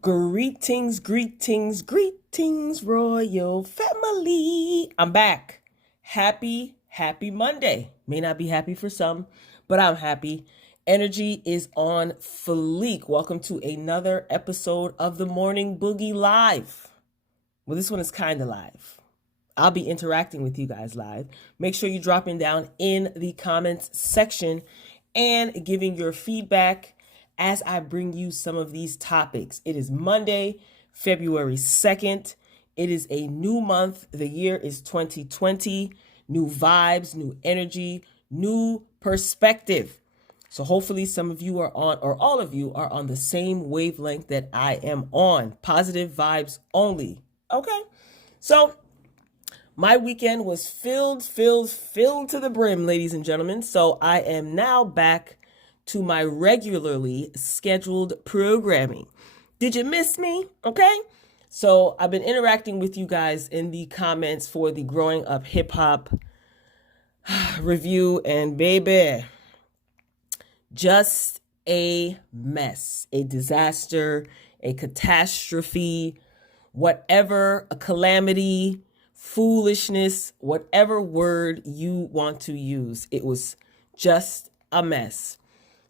Greetings, greetings, greetings, royal family. I'm back. Happy Monday. May not be happy for some, but I'm happy. Energy is on fleek. Welcome to another episode of the Morning Boogie Live. Well, this one is kind of live. I'll be interacting with you guys live. Make sure you're dropping down in the comments section and giving your feedback as I bring you some of these topics. It is Monday, February 2nd. It is a new month. The year is 2020. New vibes, new energy, new perspective. So hopefully some of you are on, or all of you are on the same wavelength that I am on. Positive vibes only. Okay. So my weekend was filled to the brim, ladies and gentlemen. So I am now back to my regularly scheduled programming. Did you miss me? Okay. So I've been interacting with you guys in the comments for the Growing Up Hip Hop review, and baby, just a mess, a disaster, a catastrophe, whatever, a calamity, foolishness, whatever word you want to use. It was just a mess.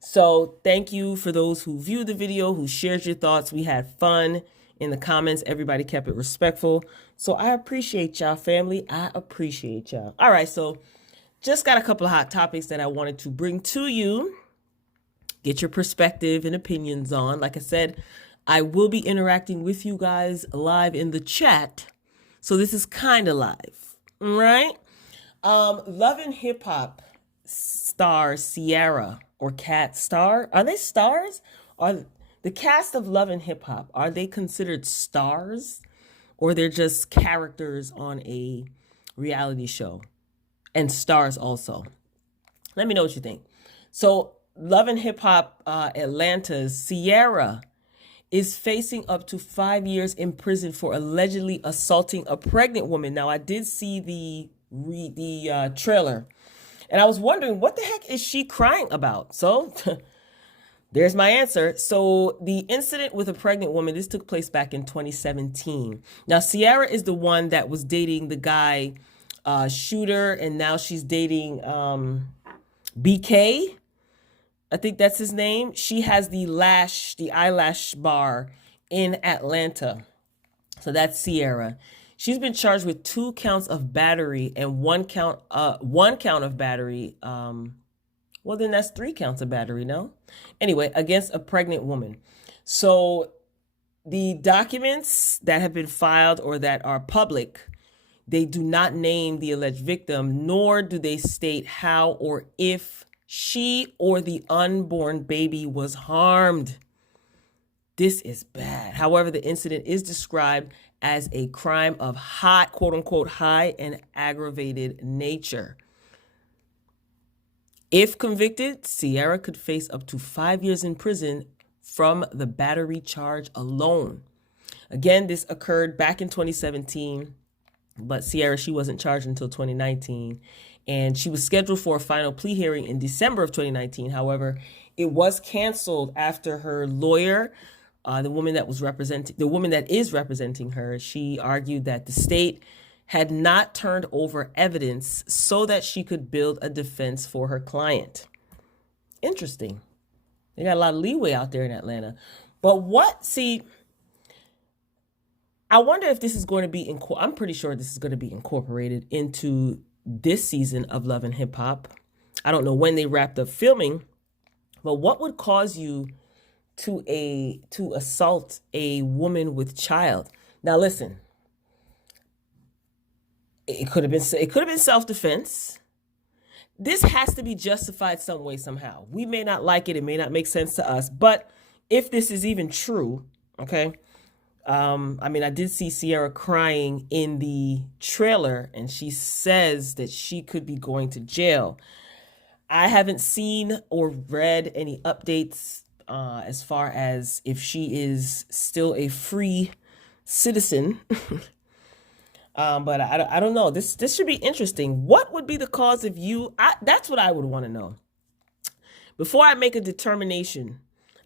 So thank you for those who viewed the video, who shared your thoughts. We had fun in the comments. Everybody kept it respectful. So I appreciate y'all, family. I appreciate y'all. All right, so just got a couple of hot topics that I wanted to bring to you. Get your perspective and opinions on. Like I said, I will be interacting with you guys live in the chat. So this is kind of live, right? Love and Hip Hop star Ciara or Cat Star. Are they stars? Are the cast of Love and Hip Hop, are they considered stars? Or they're just characters on a reality show? And stars also. Let me know what you think. So Love and Hip Hop Atlanta's Ciara is facing up to 5 years in prison for allegedly assaulting a pregnant woman. Now, I did see the trailer, and I was wondering, what the heck is she crying about? So there's my answer. So the incident with a pregnant woman, this took place back in 2017. Now, Ciara is the one that was dating the guy, Shooter, and now she's dating BK. I think that's his name. She has the eyelash bar in Atlanta. So that's Ciara. She's been charged with 2 counts of battery and one count of battery. Well, then that's 3 counts of battery, no? Anyway, against a pregnant woman. So the documents that have been filed or that are public, they do not name the alleged victim, nor do they state how or if she or the unborn baby was harmed. This is bad. However, the incident is described as a crime of high, quote unquote, high and aggravated nature. If convicted, Ciara could face up to 5 years in prison from the battery charge alone. Again, this occurred back in 2017, but Ciara, she wasn't charged until 2019. And she was scheduled for a final plea hearing in December of 2019. However, it was canceled after her lawyer, the woman that is representing her, she argued that the state had not turned over evidence so that she could build a defense for her client. Interesting. They got a lot of leeway out there in Atlanta. But I wonder if this is going to be, I'm pretty sure this is going to be incorporated into this season of Love and Hip Hop. I don't know when they wrapped up filming, but what would cause you to assault a woman with child? Now listen, it could have been self-defense. This has to be justified some way, somehow. We may not like it. It may not make sense to us, but if this is even true, okay, I did see Ciara crying in the trailer, and she says that she could be going to jail. I haven't seen or read any updates as far as if she is still a free citizen. But I don't know. This should be interesting. What would be the cause of you? That's what I would want to know. Before I make a determination,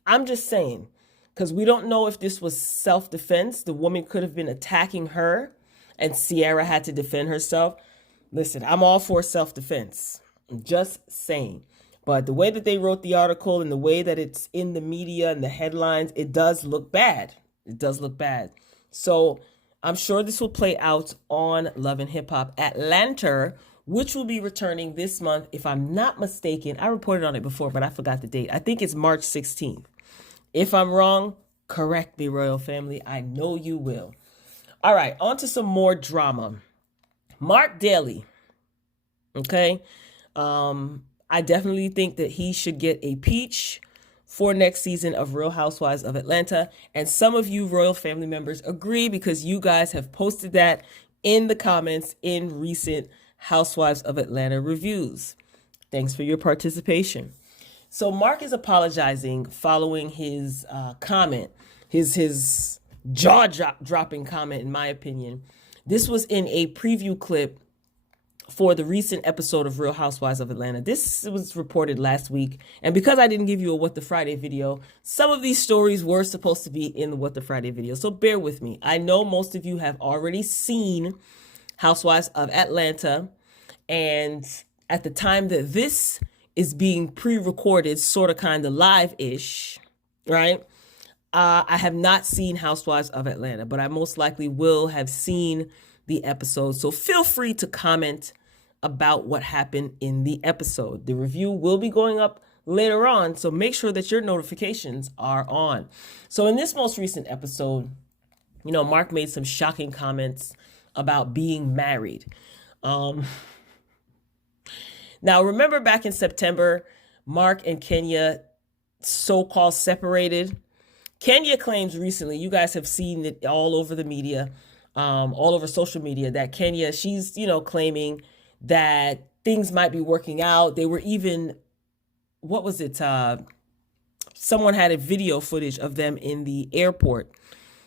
I'm just saying, because we don't know if this was self-defense. The woman could have been attacking her and Sierra had to defend herself. Listen, I'm all for self-defense. I'm just saying. But the way that they wrote the article and the way that it's in the media and the headlines, it does look bad. It does look bad. So I'm sure this will play out on Love and Hip Hop Atlanta, which will be returning this month. If I'm not mistaken, I reported on it before, but I forgot the date. I think it's March 16th. If I'm wrong, correct me, Royal Family. I know you will. All right, on to some more drama. MARC DALY. Okay. I definitely think that he should get a peach for next season of Real Housewives of Atlanta. And some of you Royal Family members agree because you guys have posted that in the comments in recent Housewives of Atlanta reviews. Thanks for your participation. So Mark is apologizing following his comment, his jaw-dropping comment, in my opinion. This was in a preview clip for the recent episode of Real Housewives of Atlanta. This was reported last week. And because I didn't give you a What the Friday video, some of these stories were supposed to be in the What the Friday video. So bear with me. I know most of you have already seen Housewives of Atlanta. And at the time that this is being pre-recorded, sort of kind of live-ish, right? I have not seen Housewives of Atlanta, but I most likely will have seen the episode. So feel free to comment about what happened in the episode. The review will be going up later on, so make sure that your notifications are on. So in this most recent episode, Mark made some shocking comments about being married. Now, remember back in September, Mark and Kenya so-called separated. Kenya claims recently, you guys have seen it all over the media, all over social media, that Kenya, she's, claiming that things might be working out. They were even, what was it? Someone had a video footage of them in the airport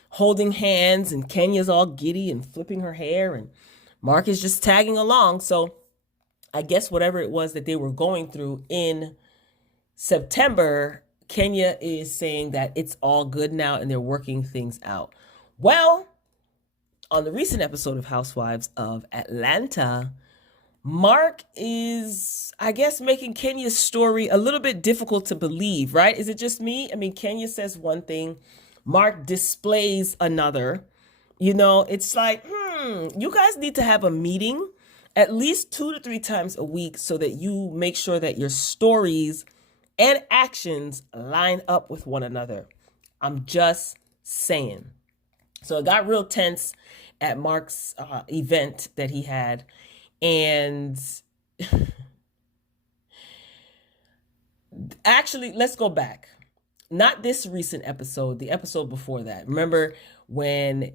holding hands, and Kenya's all giddy and flipping her hair, and Mark is just tagging along. So I guess whatever it was that they were going through in September, Kenya is saying that it's all good now and they're working things out. Well, on the recent episode of Housewives of Atlanta, Mark is, I guess, making Kenya's story a little bit difficult to believe, right? Is it just me? I mean, Kenya says one thing, Mark displays another. It's like, you guys need to have a meeting at least 2 to 3 times a week so that you make sure that your stories and actions line up with one another. I'm just saying. So it got real tense at Mark's event that he had. And actually, let's go back. Not this recent episode, the episode before that. Remember when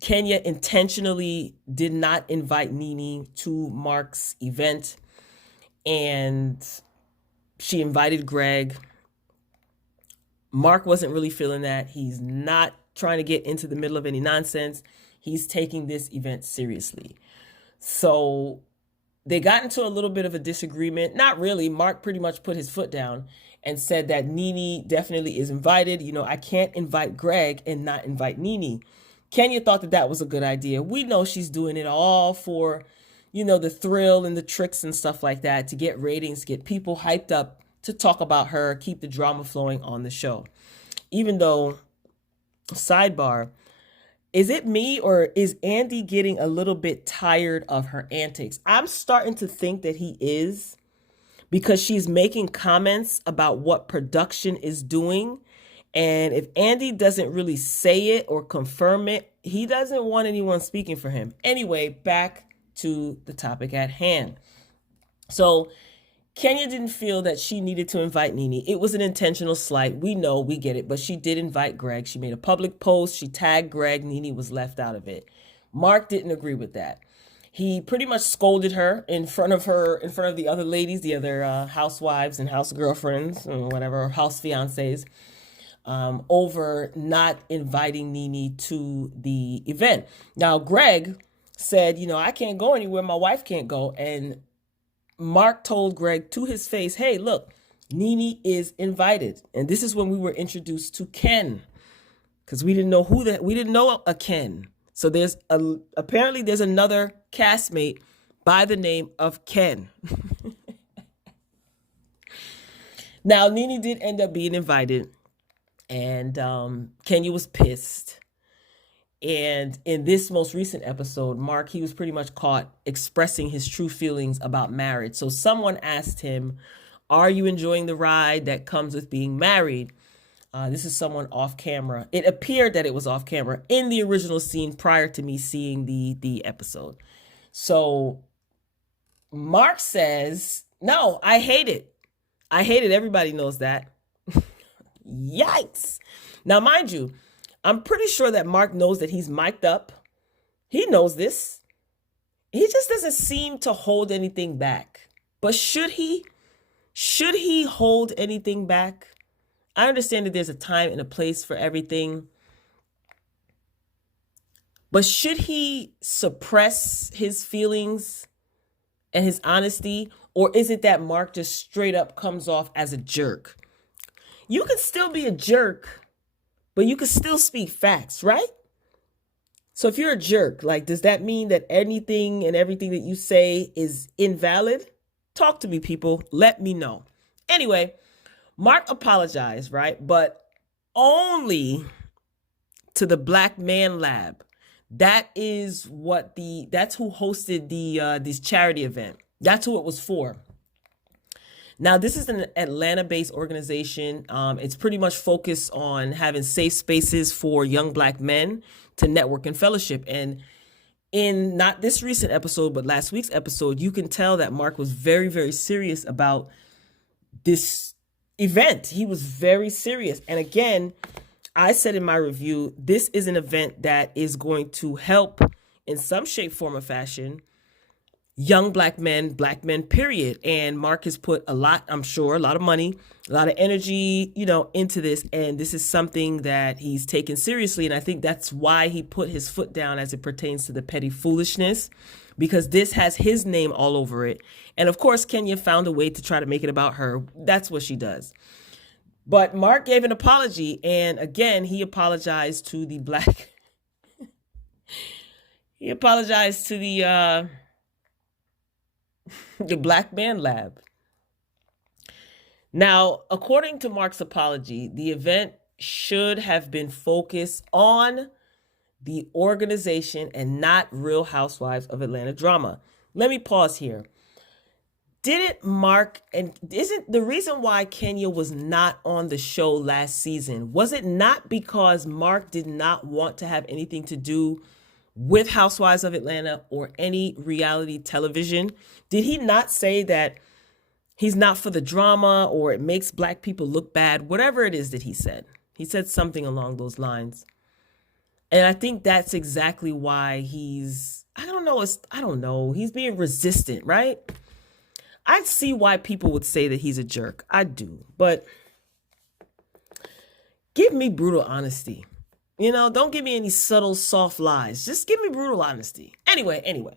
Kenya intentionally did not invite Nene to Mark's event and she invited Greg. Mark wasn't really feeling that. He's not trying to get into the middle of any nonsense. He's taking this event seriously. So they got into a little bit of a disagreement. Not really. Mark pretty much put his foot down and said that Nene definitely is invited. I can't invite Greg and not invite Nene. Kenya thought that that was a good idea. We know she's doing it all for, the thrill and the tricks and stuff like that to get ratings, get people hyped up to talk about her, keep the drama flowing on the show. Even though, sidebar, is it me or is Andy getting a little bit tired of her antics? I'm starting to think that he is, because she's making comments about what production is doing. And if Andy doesn't really say it or confirm it, he doesn't want anyone speaking for him. Anyway, back to the topic at hand. So Kenya didn't feel that she needed to invite Nene. It was an intentional slight. We know, we get it, but she did invite Greg. She made a public post. She tagged Greg. Nene was left out of it. Mark didn't agree with that. He pretty much scolded her in front of the other ladies, the other housewives and house girlfriends, or whatever, house fiancés, over not inviting Nene to the event. Now, Greg said, I can't go anywhere. My wife can't go. And Mark told Greg to his face, hey, look, Nene is invited. And this is when we were introduced to Ken. because we didn't know a Ken. So apparently there's another castmate by the name of Ken. Now, Nene did end up being invited, and Kenya was pissed. And in this most recent episode, Mark, he was pretty much caught expressing his true feelings about marriage. So someone asked him, are you enjoying the ride that comes with being married? This is someone off camera. It appeared that it was off camera in the original scene prior to me seeing the episode. So Mark says, no, I hate it. I hate it. Everybody knows that. Yikes. Now, mind you, I'm pretty sure that Mark knows that he's mic'd up. He knows this. He just doesn't seem to hold anything back. But should he? Should he hold anything back? I understand that there's a time and a place for everything. But should he suppress his feelings and his honesty? Or is it that Mark just straight up comes off as a jerk? You can still be a jerk, but you can still speak facts, right? So if you're a jerk, like, does that mean that anything and everything that you say is invalid? Talk to me, people. Let me know. Anyway, Mark apologized, right? But only to the Black Man Lab. That's who hosted this charity event. That's who it was for. Now, this is an Atlanta-based organization. It's pretty much focused on having safe spaces for young Black men to network and fellowship. And in not this recent episode, but last week's episode, you can tell that Mark was very, very serious about this event. He was very serious. And again, I said in my review, this is an event that is going to help in some shape, form, or fashion young Black men, period. And Mark has put a lot of money, a lot of energy, into this. And this is something that he's taken seriously. And I think that's why he put his foot down as it pertains to the petty foolishness, because this has his name all over it. And of course, Kenya found a way to try to make it about her. That's what she does. But Mark gave an apology. And again, he apologized to the he apologized to the Black Man Lab. Now, according to Mark's apology, the event should have been focused on the organization and not Real Housewives of Atlanta drama. Let me pause here. Isn't the reason why Kenya was not on the show last season, was it not because Mark did not want to have anything to do with Housewives of Atlanta or any reality television? Did he not say that he's not for the drama or it makes Black people look bad? Whatever it is that he said. He said something along those lines. And I think that's exactly why he's being resistant, right? I see why people would say that he's a jerk. I do. But give me brutal honesty. Don't give me any subtle, soft lies. Just give me brutal honesty. Anyway.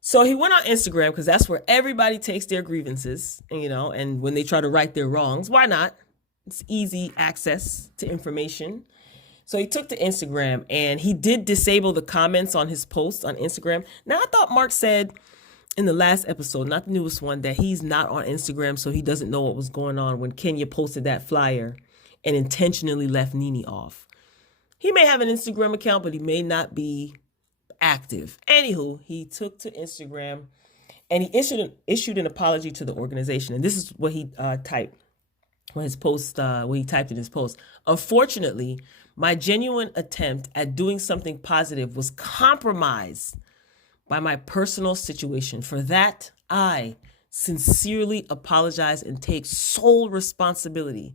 So he went on Instagram because that's where everybody takes their grievances, and when they try to right their wrongs, why not? It's easy access to information. So he took to Instagram and he did disable the comments on his post on Instagram. Now, I thought Mark said in the last episode, not the newest one, that he's not on Instagram, so he doesn't know what was going on when Kenya posted that flyer and intentionally left Nene off. He may have an Instagram account, but he may not be active. Anywho, he took to Instagram and he issued an apology to the organization. And this is what he typed when he typed in his post. Unfortunately, my genuine attempt at doing something positive was compromised by my personal situation. For that, I sincerely apologize and take sole responsibility.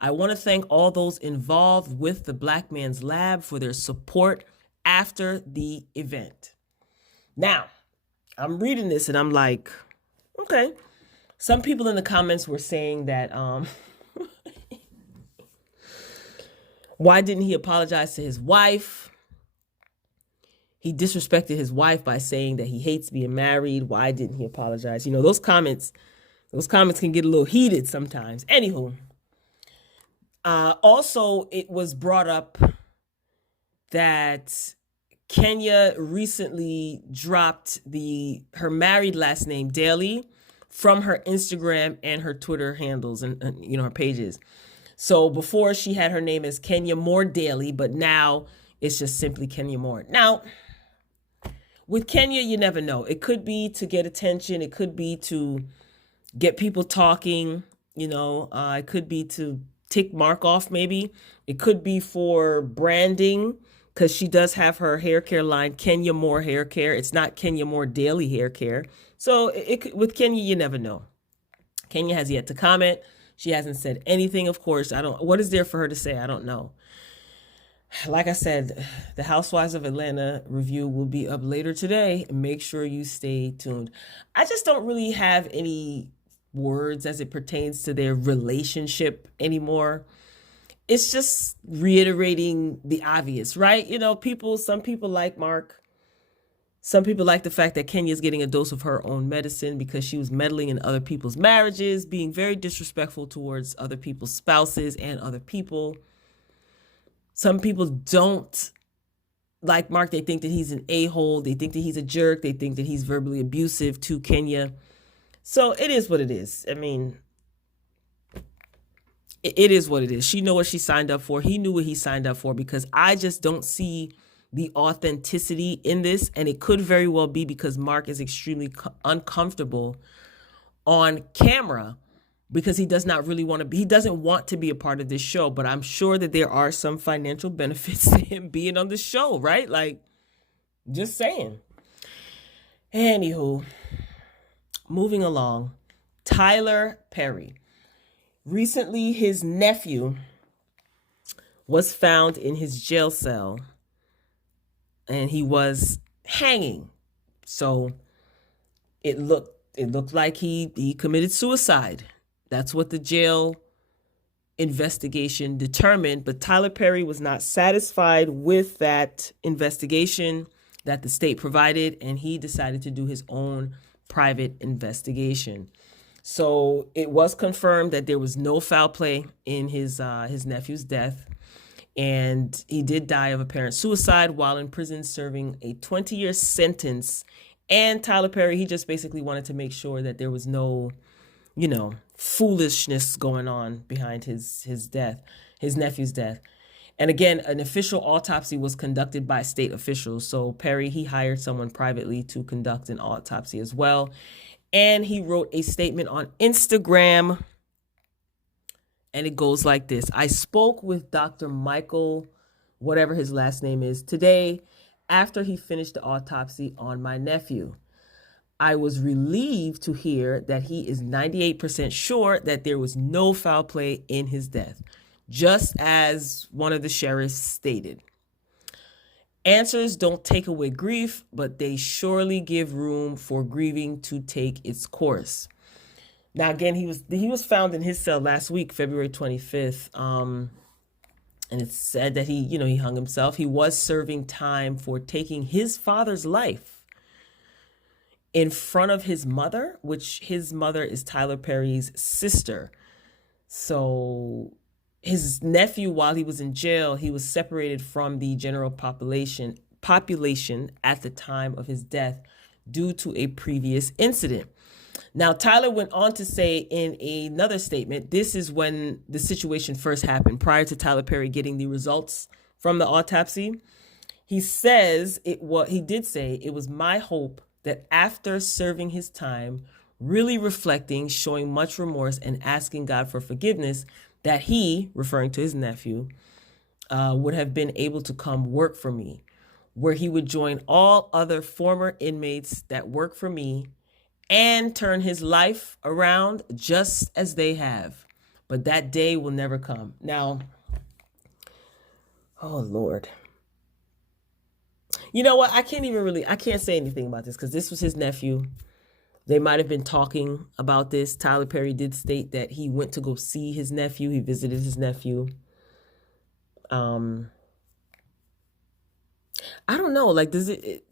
I want to thank all those involved with the Black Man's Lab for their support after the event. Now, I'm reading this and I'm like, okay. Some people in the comments were saying that, why didn't he apologize to his wife? He disrespected his wife by saying that he hates being married. Why didn't he apologize? Those comments can get a little heated sometimes. Anywho, Also, it was brought up that Kenya recently dropped her married last name Daly from her Instagram and her Twitter handles and her pages. So before she had her name as Kenya Moore Daly, but now it's just simply Kenya Moore. Now, with Kenya, you never know. It could be to get attention. It could be to get people talking. It could be to tick Mark off maybe. It could be for branding, because she does have her hair care line, Kenya Moore Hair Care. It's not Kenya Moore Daily Hair Care. So with Kenya, you never know. Kenya has yet to comment. She hasn't said anything, of course. What is there for her to say? I don't know. Like I said, the Housewives of Atlanta review will be up later today. Make sure you stay tuned. I just don't really have any words as it pertains to their relationship anymore. It's just reiterating the obvious, right? Some people like Mark. Some people like the fact that Kenya's getting a dose of her own medicine because she was meddling in other people's marriages, being very disrespectful towards other people's spouses and other people. Some people don't like Mark. They think that he's an a-hole. They think that he's a jerk. They think that he's verbally abusive to Kenya. So it is what it is. I mean, it is what it is. She knew what she signed up for. He knew what he signed up for, because I just don't see the authenticity in this. And it could very well be because Mark is extremely uncomfortable on camera, because he does not really want to be, he doesn't want to be a part of this show. But I'm sure that there are some financial benefits to him being on the show, right? Like, just saying. Anywho, moving along, Tyler Perry. Recently, his nephew was found in his jail cell, and he was hanging. So it looked like he committed suicide. That's what the jail investigation determined. But Tyler Perry was not satisfied with that investigation that the state provided, and he decided to do his own private investigation. So it was confirmed that there was no foul play in his nephew's death, and he did die of apparent suicide while in prison serving a 20-year sentence. And Tyler Perry, he just basically wanted to make sure that there was no, foolishness going on behind his death, his nephew's death. And again, an official autopsy was conducted by state officials. So Perry, he hired someone privately to conduct an autopsy as well. And he wrote a statement on Instagram, and it goes like this. I spoke with Dr. Michael, whatever his last name is, today after he finished the autopsy on my nephew. I was relieved to hear that he is 98% sure that there was no foul play in his death, just as one of the sheriffs stated. Answers don't take away grief, but they surely give room for grieving to take its course. Now, again, he was found in his cell last week, February 25th. And it's said that he hung himself. He was serving time for taking his father's life in front of his mother, which his mother is Tyler Perry's sister. So his nephew, while he was in jail, he was separated from the general population at the time of his death due to a previous incident. Now, Tyler went on to say in another statement, this is when the situation first happened, prior to Tyler Perry getting the results from the autopsy. He did say, it was my hope that after serving his time, really reflecting, showing much remorse, and asking God for forgiveness, that he, referring to his nephew, would have been able to come work for me, where he would join all other former inmates that work for me and turn his life around just as they have. But that day will never come. Now, oh Lord. You know what? I can't say anything about this because this was his nephew. They might have been talking about this. Tyler Perry did state that he went to go see his nephew. He visited his nephew. I don't know. Like, does it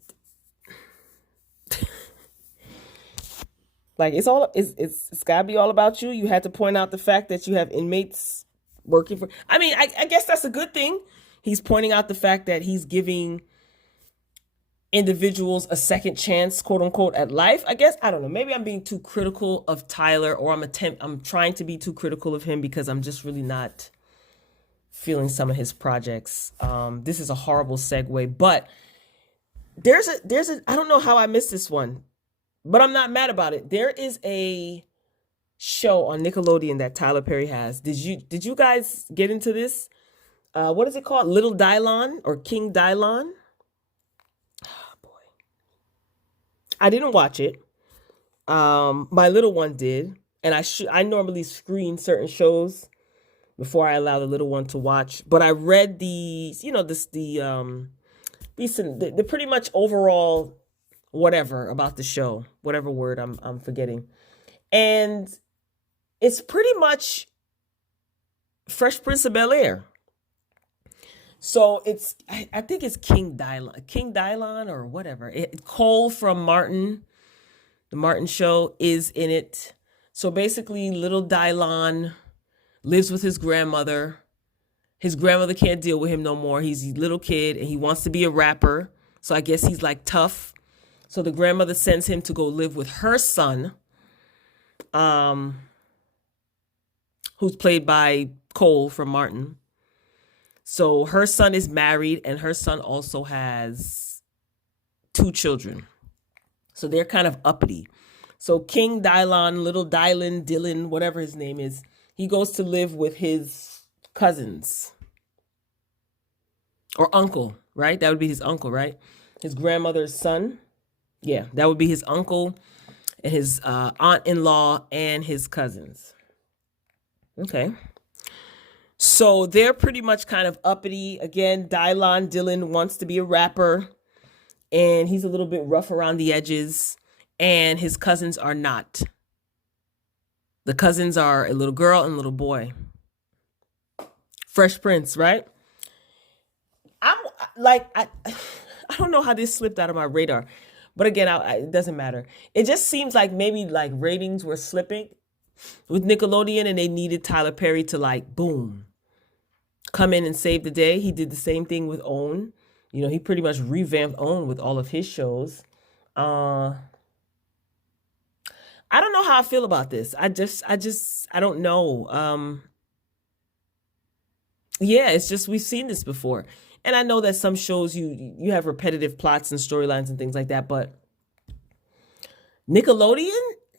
like, it's gotta be all about you. You had to point out the fact that you have inmates working for. I mean, I guess that's a good thing. He's pointing out the fact that he's giving individuals a second chance, quote unquote, at life. I guess, I don't know. Maybe I'm being too critical of Tyler, or I'm trying to be too critical of him because I'm just really not feeling some of his projects. This is a horrible segue, but there's a I don't know how I missed this one, but I'm not mad about it. There is a show on Nickelodeon that Tyler Perry has. Did you guys get into this? What is it called? Little Dylon or King Dylon? Oh, boy. I didn't watch it. My little one did, and I normally screen certain shows before I allow the little one to watch. But I read the pretty much overall whatever about the show, whatever word I'm forgetting, and it's pretty much Fresh Prince of Bel-Air. So I think it's King Dylon or whatever. Cole from Martin, the Martin Show, is in it. So basically, little Dylon lives with his grandmother. His grandmother can't deal with him no more. He's a little kid and he wants to be a rapper. So I guess he's like tough. So the grandmother sends him to go live with her son, who's played by Cole from Martin. So her son is married, and her son also has 2 children. So they're kind of uppity. So King Dylon, little Dylan, whatever his name is, he goes to live with his cousins. Or uncle, right? That would be his uncle, right? His grandmother's son. Yeah, that would be his uncle and his aunt-in-law and his cousins. Okay. So they're pretty much kind of uppity. Again, Dylan wants to be a rapper, and he's a little bit rough around the edges, and his cousins are not. The cousins are a little girl and a little boy. Fresh Prince, right? I'm like, I don't know how this slipped out of my radar, but again, it doesn't matter. It just seems like maybe like ratings were slipping with Nickelodeon, and they needed Tyler Perry to like, boom, come in and save the day. He did the same thing with OWN. You know, he pretty much revamped OWN with all of his shows. I don't know how I feel about this. I don't know. Yeah, it's just, we've seen this before. And I know that some shows you have repetitive plots and storylines and things like that, but Nickelodeon,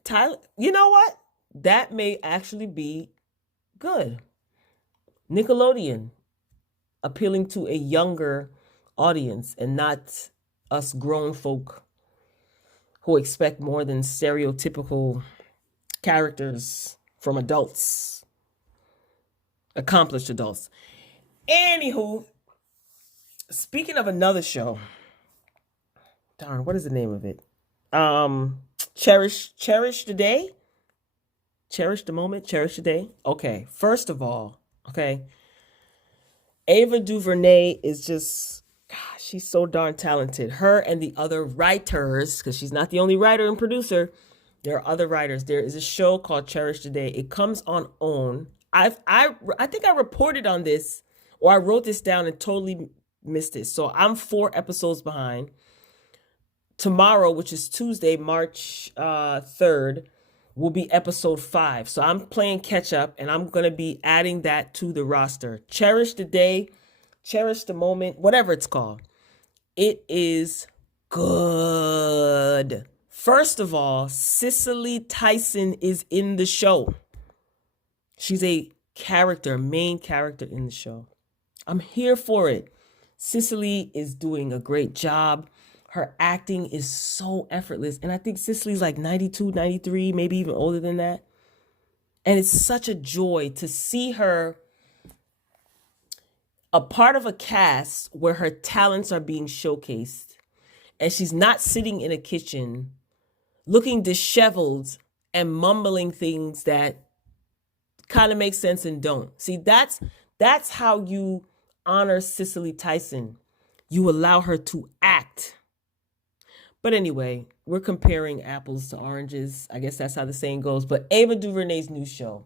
Tyler, you know what? That may actually be good. Nickelodeon appealing to a younger audience and not us grown folk who expect more than stereotypical characters from adults, accomplished adults. Anywho, speaking of another show, darn, what is the name of it? Cherish the Day? Cherish the moment, cherish the day. Okay, first of all, okay, Ava DuVernay is just, gosh, she's so darn talented. Her and the other writers, because she's not the only writer and producer, there are other writers. There is a show called Cherish the Day. It comes on OWN. I think I reported on this, or I wrote this down and totally missed it. So I'm 4 episodes behind. Tomorrow, which is Tuesday, March 3rd, will be episode 5. So I'm playing catch up, and I'm going to be adding that to the roster. Cherish the Day, Cherish the Moment, whatever it's called. It is good. First of all, Cicely Tyson is in the show. She's a character, main character in the show. I'm here for it. Cicely is doing a great job. Her acting is so effortless. And I think Cicely's like 92, 93, maybe even older than that. And it's such a joy to see her a part of a cast where her talents are being showcased. And she's not sitting in a kitchen looking disheveled and mumbling things that kind of make sense and don't. See, that's how you honor Cicely Tyson. You allow her to act. But anyway, we're comparing apples to oranges. I guess that's how the saying goes. But Ava DuVernay's new show.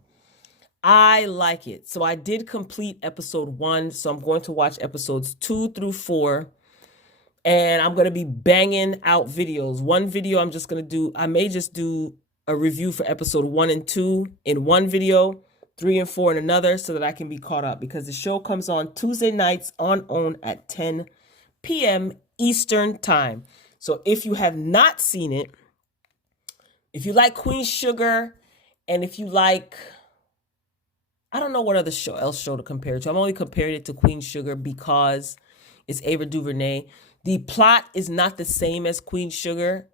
I like it. So I did complete episode 1. So I'm going to watch episodes 2 through 4. And I'm going to be banging out videos. One video I'm just going to do, I may just do a review for episode 1 and 2 in one video, 3 and 4 in another, so that I can be caught up, because the show comes on Tuesday nights on OWN at 10 p.m. Eastern time. So if you have not seen it, if you like Queen Sugar, and if you like, I don't know what other show to compare it to. I'm only comparing it to Queen Sugar because it's Ava DuVernay. The plot is not the same as Queen Sugar,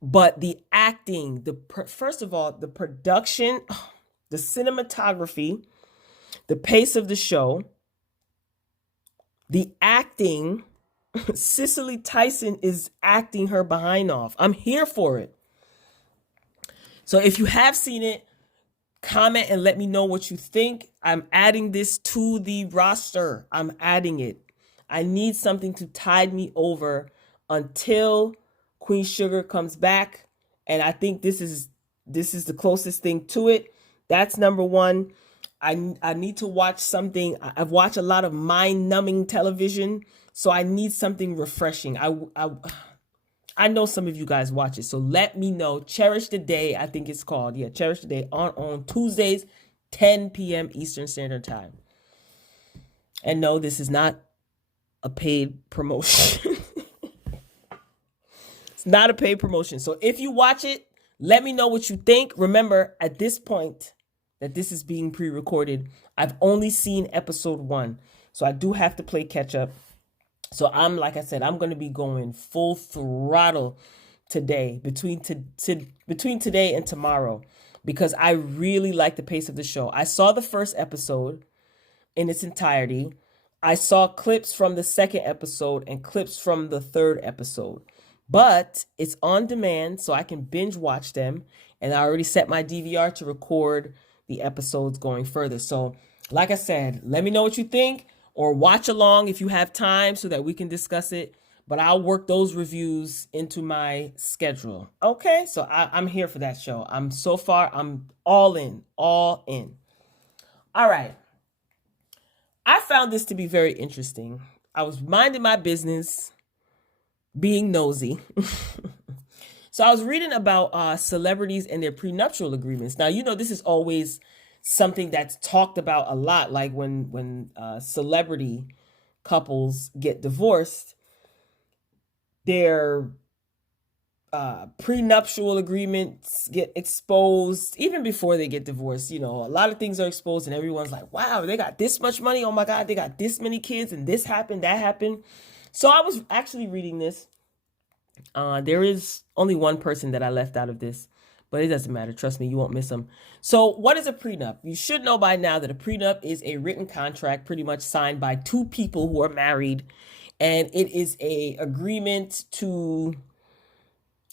but the acting, first of all, the production, the cinematography, the pace of the show, the acting, Cicely Tyson is acting her behind off. I'm here for it. So if you have seen it, comment and let me know what you think. I'm adding this to the roster. I'm adding it. I need something to tide me over until Queen Sugar comes back. And I think this is the closest thing to it. That's number one. I need to watch something. I've watched a lot of mind-numbing television, so I need something refreshing. I know some of you guys watch it, so let me know. Cherish the Day, I think it's called. Yeah, Cherish the Day on Tuesdays, 10 p.m. Eastern Standard Time. And no, this is not a paid promotion. It's not a paid promotion. So if you watch it, let me know what you think. Remember, at this point that this is being pre-recorded, I've only seen episode 1. So I do have to play catch up. So like I said, I'm going to be going full throttle today, between today and tomorrow, because I really like the pace of the show. I saw the first episode in its entirety. I saw clips from the second episode and clips from the third episode, but it's on demand, so I can binge watch them. And I already set my DVR to record the episodes going further. So like I said, let me know what you think, or watch along if you have time so that we can discuss it. But I'll work those reviews into my schedule. Okay, so I'm here for that show. I'm all in. All right. I found this to be very interesting. I was minding my business, being nosy. So I was reading about celebrities and their prenuptial agreements. Now, this is always something that's talked about a lot, like when celebrity couples get divorced, their prenuptial agreements get exposed even before they get divorced. A lot of things are exposed and everyone's like, wow, they got this much money. Oh my God, they got this many kids and this happened, that happened. So I was actually reading this. There is only one person that I left out of this, but it doesn't matter. Trust me, you won't miss them. So what is a prenup? You should know by now that a prenup is a written contract pretty much signed by two people who are married. And it is a agreement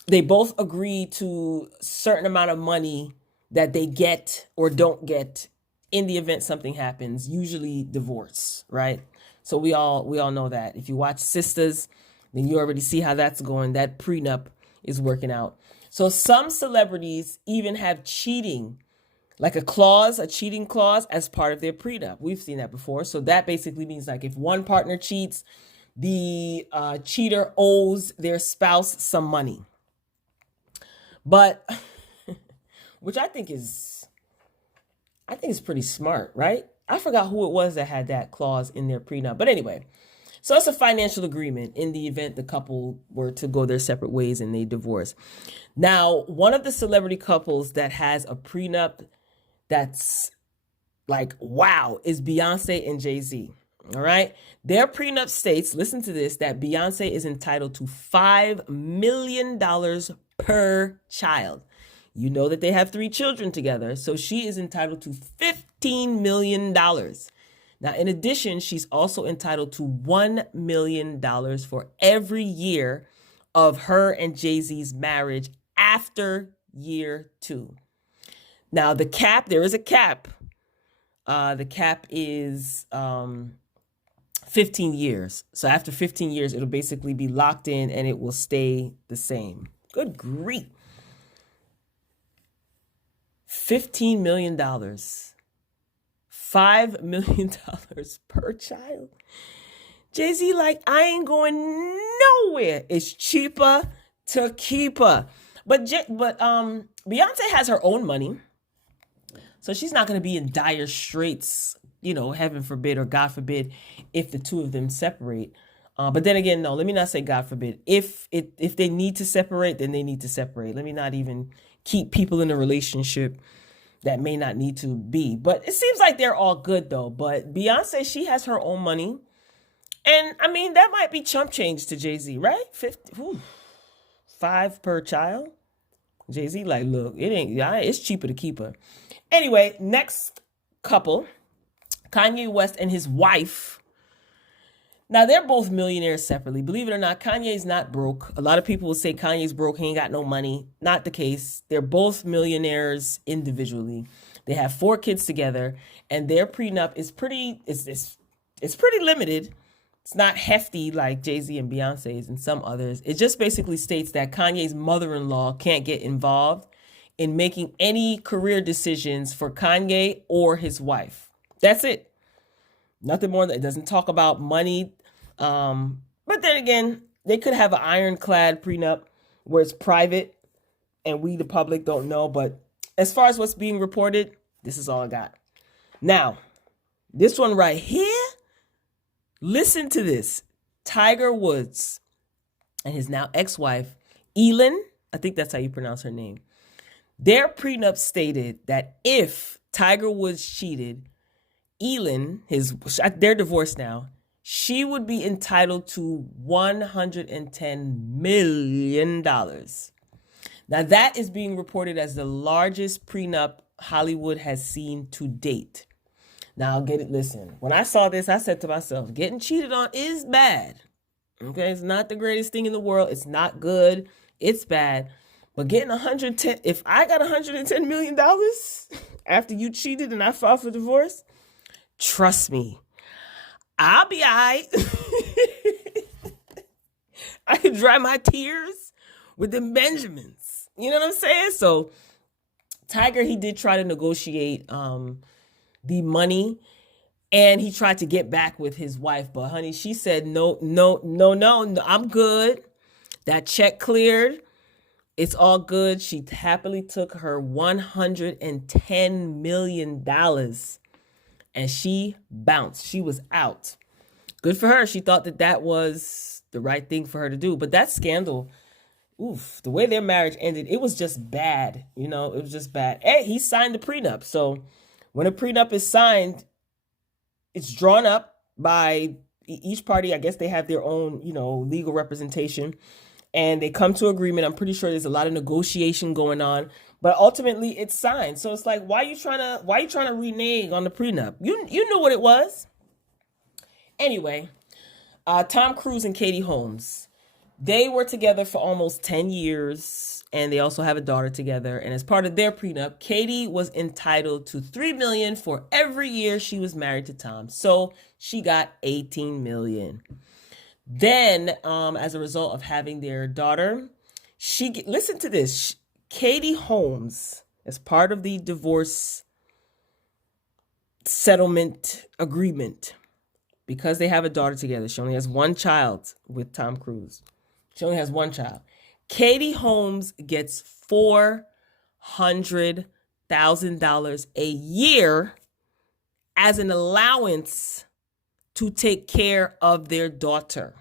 they both agree to a certain amount of money that they get or don't get in the event something happens, usually divorce, right? So we all know that. If you watch Sisters, then you already see how that's going. That prenup is working out. So some celebrities even have cheating, like a cheating clause as part of their prenup. We've seen that before. So that basically means like if one partner cheats, the cheater owes their spouse some money. But, which I think is pretty smart, right? I forgot who it was that had that clause in their prenup. But anyway, so it's a financial agreement in the event the couple were to go their separate ways and they divorce. Now, one of the celebrity couples that has a prenup that's like, wow, is Beyonce and Jay-Z. All right. Their prenup states, listen to this, that Beyonce is entitled to $5 million per child. You know that they have 3 children together, so she is entitled to $15 million. Now, in addition, she's also entitled to $1 million for every year of her and Jay-Z's marriage after year 2. Now, there is a cap. The cap is 15 years. So after 15 years, it'll basically be locked in and it will stay the same. Good grief. $15 million. $5 million per child. Jay-Z like, I ain't going nowhere. It's cheaper to keep her. But Beyonce has her own money. So she's not going to be in dire straits, heaven forbid or God forbid, if the two of them separate. But then again, no, let me not say God forbid. If they need to separate, then they need to separate. Let me not even keep people in a relationship that may not need to be. But it seems like they're all good though. But Beyonce, she has her own money. And I mean, that might be chump change to Jay-Z, right? 5 per child. Jay-Z like, look, it's cheaper to keep her. Anyway, next couple, Kanye West and his wife. Now, they're both millionaires separately. Believe it or not, Kanye's not broke. A lot of people will say Kanye's broke. He ain't got no money. Not the case. They're both millionaires individually. They have 4 kids together, and their prenup is pretty limited. It's not hefty like Jay-Z and Beyonce's and some others. It just basically states that Kanye's mother-in-law can't get involved in making any career decisions for Kanye or his wife. That's it. Nothing more. It doesn't talk about money. But then again, they could have an ironclad prenup where it's private and we, the public, don't know. But as far as what's being reported, this is all I got. Now, this one right here, listen to this. Tiger Woods and his now ex-wife, Elin, I think that's how you pronounce her name. Their prenup stated that if Tiger Woods cheated, Elin, they're divorced now, she would be entitled to $110 million. Now that is being reported as the largest prenup Hollywood has seen to date. Now get it, listen. When I saw this, I said to myself, getting cheated on is bad. Okay, it's not the greatest thing in the world. It's not good. It's bad. But getting 110, if I got $110 million after you cheated and I filed for divorce, trust me, I'll be all right. I can dry my tears with the Benjamins. You know what I'm saying? So Tiger, he did try to negotiate the money, and he tried to get back with his wife. But honey, she said, no, I'm good. That check cleared. It's all good. She happily took her $110 million and she bounced. She was out. Good for her. She thought that was the right thing for her to do. But that scandal, the way their marriage ended, it was just bad. It was just bad. Hey, he signed the prenup. So when a prenup is signed, it's drawn up by each party. I guess they have their own, legal representation. And they come to agreement. I'm pretty sure there's a lot of negotiation going on, but ultimately it's signed. So it's like, why are you trying to renege on the prenup? You knew what it was. Anyway, Tom Cruise and Katie Holmes, they were together for almost 10 years, and they also have a daughter together. And as part of their prenup, Katie was entitled to $3 million for every year she was married to Tom. So she got $18 million. Then, as a result of having their daughter, listen to this. Katie Holmes, as part of the divorce settlement agreement, because they have a daughter together, she only has one child with Tom Cruise. She only has one child. Katie Holmes gets $400,000 a year as an allowance to take care of their daughter.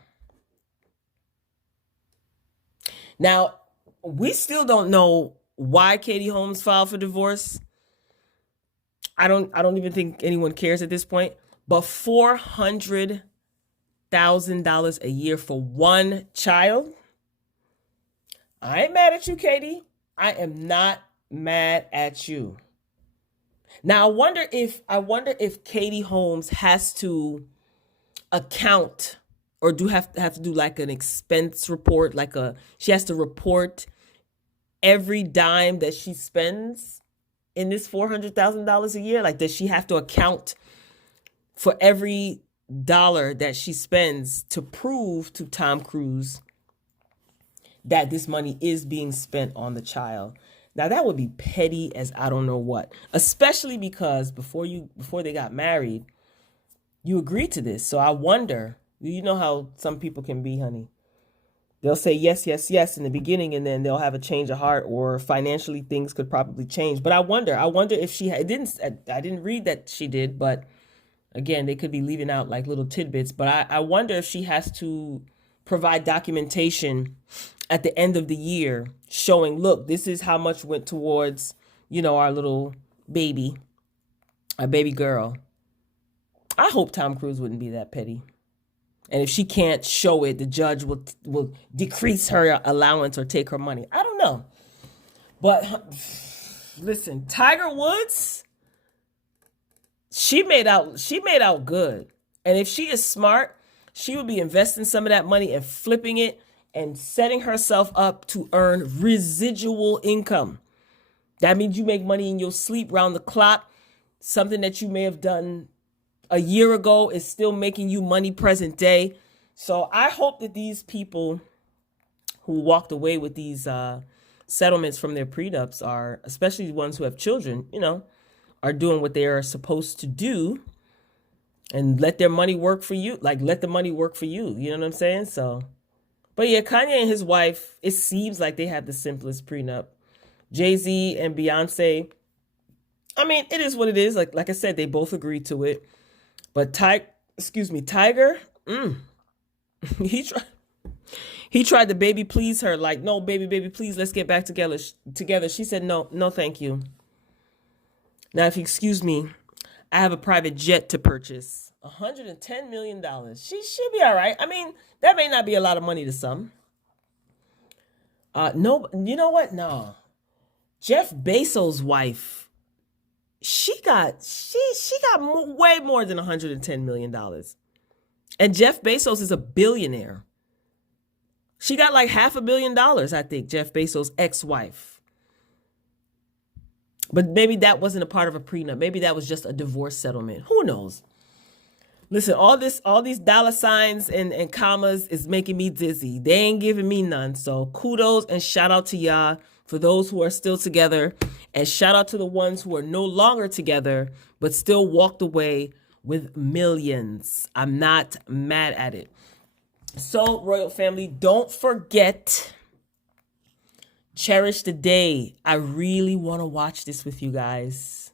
Now, we still don't know why Katie Holmes filed for divorce. I don't even think anyone cares at this point. But $400,000 a year for one child. I ain't mad at you, Katie. I am not mad at you. Now, I wonder if Katie Holmes has to account or have to do like an expense report, she has to report every dime that she spends in this $400,000 a year. Like, does she have to account for every dollar that she spends to prove to Tom Cruise that this money is being spent on the child? Now that would be petty as I don't know what, especially because before they got married, you agreed to this. So I wonder, you know how some people can be, honey. They'll say yes, yes, yes in the beginning, and then they'll have a change of heart, or financially things could probably change. But I wonder if she had, I didn't read that she did, but again, they could be leaving out like little tidbits. But I wonder if she has to provide documentation at the end of the year showing, look, this is how much went towards, our little baby, our baby girl. I hope Tom Cruise wouldn't be that petty. And if she can't show it, the judge will decrease her allowance or take her money. I don't know. But listen, Tiger Woods, she made out good. And if she is smart, she would be investing some of that money and flipping it and setting herself up to earn residual income. That means you make money in your sleep round the clock. Something that you may have done a year ago is still making you money present day. So I hope that these people who walked away with these settlements from their prenups are, especially the ones who have children, are doing what they are supposed to do and let their money work for you. Like, let the money work for you. You know what I'm saying? So, but yeah, Kanye and his wife, it seems like they have the simplest prenup. Jay-Z and Beyonce, I mean, it is what it is. Like I said, they both agreed to it. But Tiger, he tried to baby please her, like, no, baby, please, let's get back together. She said, no, thank you. Now, if you excuse me, I have a private jet to purchase. $110 million. She'll be all right. I mean, that may not be a lot of money to some. No, you know what? No. Jeff Bezos' wife, she got way more than $110 million. And Jeff Bezos is a billionaire. She got like $500 million, I think, Jeff Bezos' ex-wife. But maybe that wasn't a part of a prenup. Maybe that was just a divorce settlement. Who knows? Listen, all these dollar signs and commas is making me dizzy. They ain't giving me none. So kudos and shout out to y'all for those who are still together. And shout out to the ones who are no longer together, but still walked away with millions. I'm not mad at it. So, Royal Family, don't forget, cherish the day. I really want to watch this with you guys.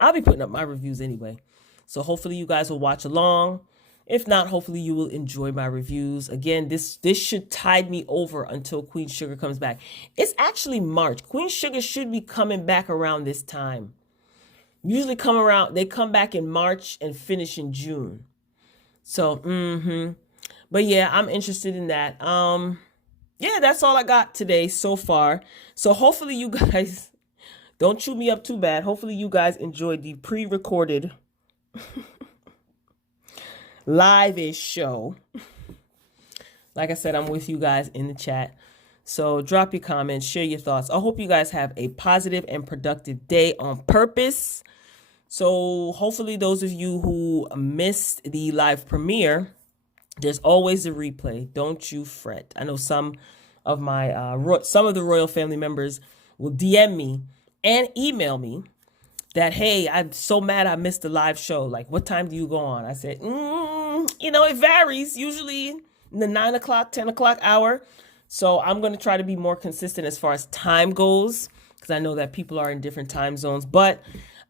I'll be putting up my reviews anyway. So hopefully you guys will watch along. If not, hopefully you will enjoy my reviews. Again, this should tide me over until Queen Sugar comes back. It's actually March. Queen Sugar should be coming back around this time. Usually they come back in March and finish in June. So, But yeah, I'm interested in that. Yeah, that's all I got today so far. So hopefully you guys don't chew me up too bad. Hopefully you guys enjoyed the pre-recorded live-ish show. Like I said, I'm with you guys in the chat. So drop your comments, share your thoughts. I hope you guys have a positive and productive day on purpose. So hopefully those of you who missed the live premiere, there's always a replay. Don't you fret. I know some of the Royal Family members will DM me and email me that, hey, I'm so mad I missed the live show. Like, what time do you go on? I said, it varies. Usually in the 9 o'clock, 10 o'clock hour. So I'm going to try to be more consistent as far as time goes, because I know that people are in different time zones. But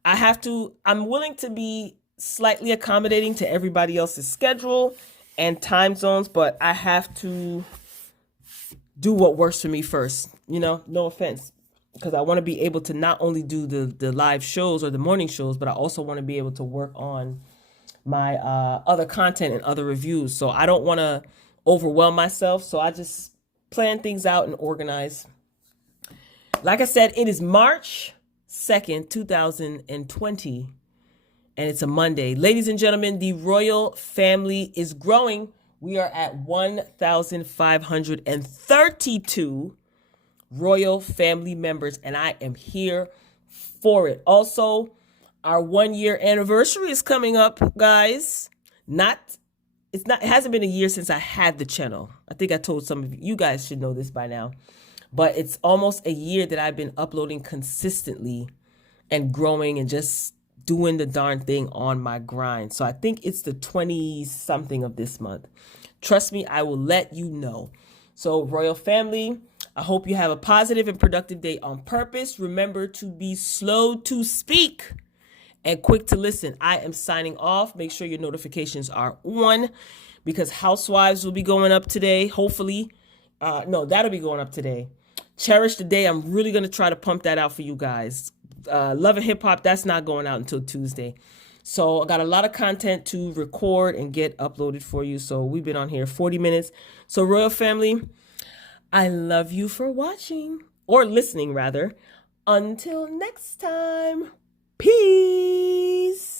I'm willing to be slightly accommodating to everybody else's schedule and time zones, but I have to do what works for me first. No offense. Because I want to be able to not only do the live shows or the morning shows, but I also want to be able to work on my other content and other reviews. So I don't want to overwhelm myself. So I just plan things out and organize. Like I said, it is March 2nd, 2020, and it's a Monday. Ladies and gentlemen, the Royal Family is growing. We are at 1,532 Royal Family members, and I am here for it. Also, our 1-year anniversary is coming up, guys. It hasn't been a year since I had the channel. I think I told some of you guys should know this by now. But it's almost a year that I've been uploading consistently and growing and just doing the darn thing on my grind. So I think it's the 20 something of this month. Trust me, I will let you know. So Royal Family, I hope you have a positive and productive day on purpose. Remember to be slow to speak and quick to listen. I am signing off. Make sure your notifications are on because Housewives will be going up today. Hopefully. No, that'll be going up today. Cherish the Day. I'm really going to try to pump that out for you guys. Love and Hip Hop, that's not going out until Tuesday. So I got a lot of content to record and get uploaded for you. So we've been on here 40 minutes. So Royal Family, I love you for watching or listening rather. Until next time, peace.